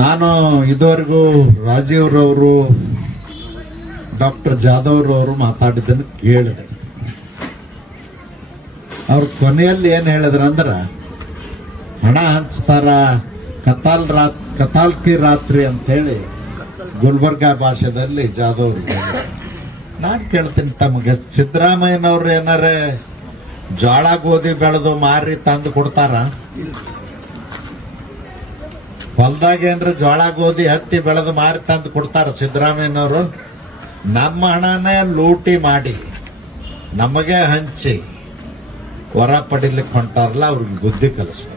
ನಾನು ಇದುವರೆಗೂ ರಾಜೀವ್ರವರು ಡಾಕ್ಟರ್ ಜಾಧವ್ರವರು ಮಾತಾಡಿದ್ದನ್ನು ಕೇಳಿದೆ. ಅವ್ರ ಕೊನೆಯಲ್ಲಿ ಏನು ಹೇಳಿದ್ರು ಅಂದ್ರೆ, ಹಣ ಹಂಚ್ತಾರ ಕತಾಲ್ಕಿ ರಾತ್ರಿ ಅಂಥೇಳಿ ಗುಲ್ಬರ್ಗಾ ಭಾಷೆದಲ್ಲಿ ಜಾಧವ್ ನಾನು ಕೇಳ್ತೀನಿ, ತಮಗೆ ಸಿದ್ದರಾಮಯ್ಯನವ್ರು ಏನಾರೇ ಜೋಳ ಗೋಧಿ ಬೆಳೆದು ಮಾರಿ ತಂದು ಕೊಡ್ತಾರ? ಹೊಲ್ದಾಗ ಏನ್ರ ಜೋಳ ಗೋಧಿ ಹತ್ತಿ ಬೆಳೆದು ಮಾರಿ ತಂದು ಕೊಡ್ತಾರ ಸಿದ್ದರಾಮಯ್ಯನವರು? ನಮ್ಮ ಹಣನೇ ಲೂಟಿ ಮಾಡಿ ನಮಗೆ ಹಂಚಿ ಹೊರ ಪಡಿಲಿಕ್ಕೆ ಹೊಂಟಾರಲ್ಲ, ಅವ್ರಿಗೆ ಬುದ್ಧಿ ಕಲಿಸ್ಬೇಕು.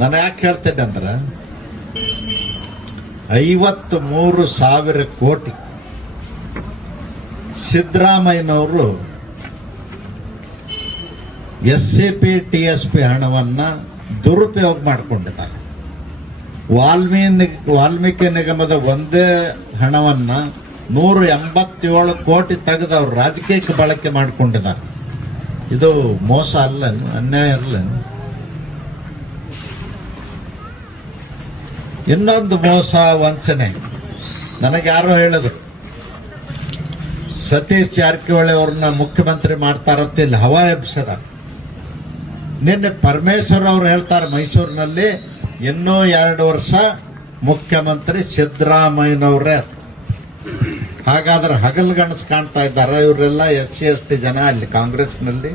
ನಾನು ಯಾಕೆ ಹೇಳ್ತೇನೆ ಅಂದ್ರೆ, 53,000 ಕೋಟಿ ಸಿದ್ದರಾಮಯ್ಯನವರು SCP TSP ಹಣವನ್ನ ದುರುಪಯೋಗ ಮಾಡಿಕೊಂಡಿದ್ದಾರೆ. ವಾಲ್ಮೀಕಿ ನಿಗಮದ ಒಂದೇ ಹಣವನ್ನ 187 ಕೋಟಿ ತೆಗೆದು ಅವ್ರು ರಾಜಕೀಯಕ್ಕೆ ಬಳಕೆ ಮಾಡಿಕೊಂಡಿದ್ದಾರೆ. ಇದು ಮೋಸ ಅಲ್ಲೇನು, ಅನ್ಯಾಯ ಅಲ್ಲೇನು? ಇನ್ನೊಂದು ಮೋಸ ವಂಚನೆ ನನಗೆ ಯಾರೋ ಹೇಳಿದ್ರು, ಸತೀಶ್ ಜಾರಕಿಹೊಳಿ ಅವ್ರನ್ನ ಮುಖ್ಯಮಂತ್ರಿ ಮಾಡ್ತಾರಂತಿಲ್ಲ, ಹವಾ ಎಬ್ಸದ. ನಿನ್ನೆ ಪರಮೇಶ್ವರ್ ಅವ್ರು ಹೇಳ್ತಾರೆ ಮೈಸೂರಿನಲ್ಲಿ, ಇನ್ನೂ 2 ವರ್ಷ ಮುಖ್ಯಮಂತ್ರಿ ಸಿದ್ದರಾಮಯ್ಯನವರೇ. ಹಾಗಾದ್ರೆ ಹಗಲ್ಗನಸು ಕಾಣ್ತಾ ಇದ್ದಾರೆ ಇವರೆಲ್ಲ SC ST ಜನ ಅಲ್ಲಿ ಕಾಂಗ್ರೆಸ್ನಲ್ಲಿ.